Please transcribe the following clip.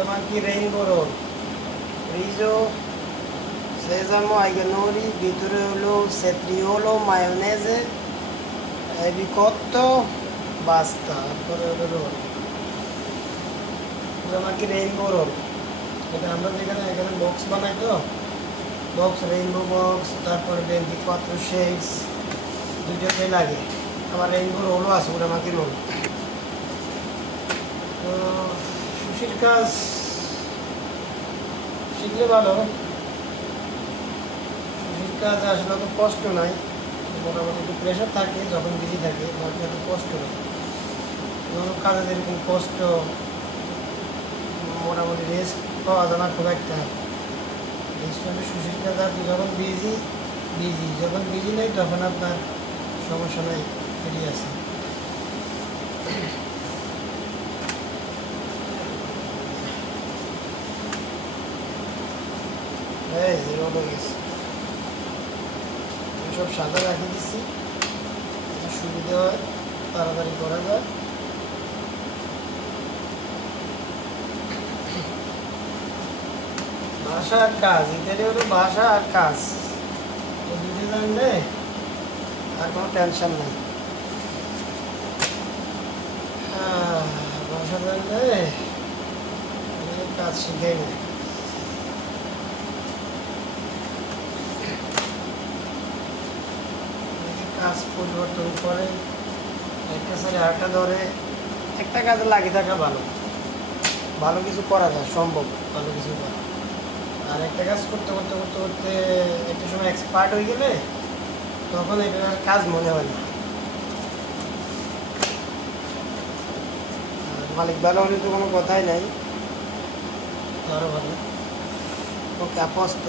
Uramaki rainbow roll. Riso, sesamo, aiganori, vitriolo, cetriolo, maionese, bicotto, basta. Roll. Uramaki rainbow roll. এটা আমরা যেখানে এখানে box বানাই তো বক্স রেইনবো বক্স তারপরে 24 শেডস দুটোতেই লাগে আমার রেইনবো রোলও আছে উরামাকি রোল তো সুশীল কাজ শিখলে ভালো সুশীল কাজ আসলে তো কষ্ট নাই মোটামুটি একটু প্রেশার থাকে যখন বিজি থাকে বাকি এত কষ্ট নেই কোনো কাজে যেরকম কষ্ট মোটামুটি রেস্ট পাওয়া যায় না খুব একটা রেস্টুরেন্টে সুশীল কাজ আপনি যখন বিজি যখন বিজি নেই তখন আপনার সমস্যা নেই ফ্রি আছে এই জিরো হয়ে গেছে আমি সব সাদা রাখি দিচ্ছি সুবিধা হয় তাড়াতাড়ি করা যায় ভাষা আর কাজ এটাই হলো ভাষা আর কাজ এই দুটো জানলে আর কোনো টেনশন নেই ভাষা জানলে কাজ শিখেই নেই কাজ পরিবর্তন করে একটা সাইডে আরেকটা ধরে একটা কাজে লাগিয়ে থাকা ভালো ভালো কিছু করা যায় সম্ভব ভালো কিছু করা আর একটা কাজ করতে করতে করতে করতে একটা সময় এক্সপার্ট হয়ে গেলে তখন এটার কাজ মনে হয় না মালিক ভালো হলে তো কোনো কথাই নাই আরও ভালো ওকে আপস্ত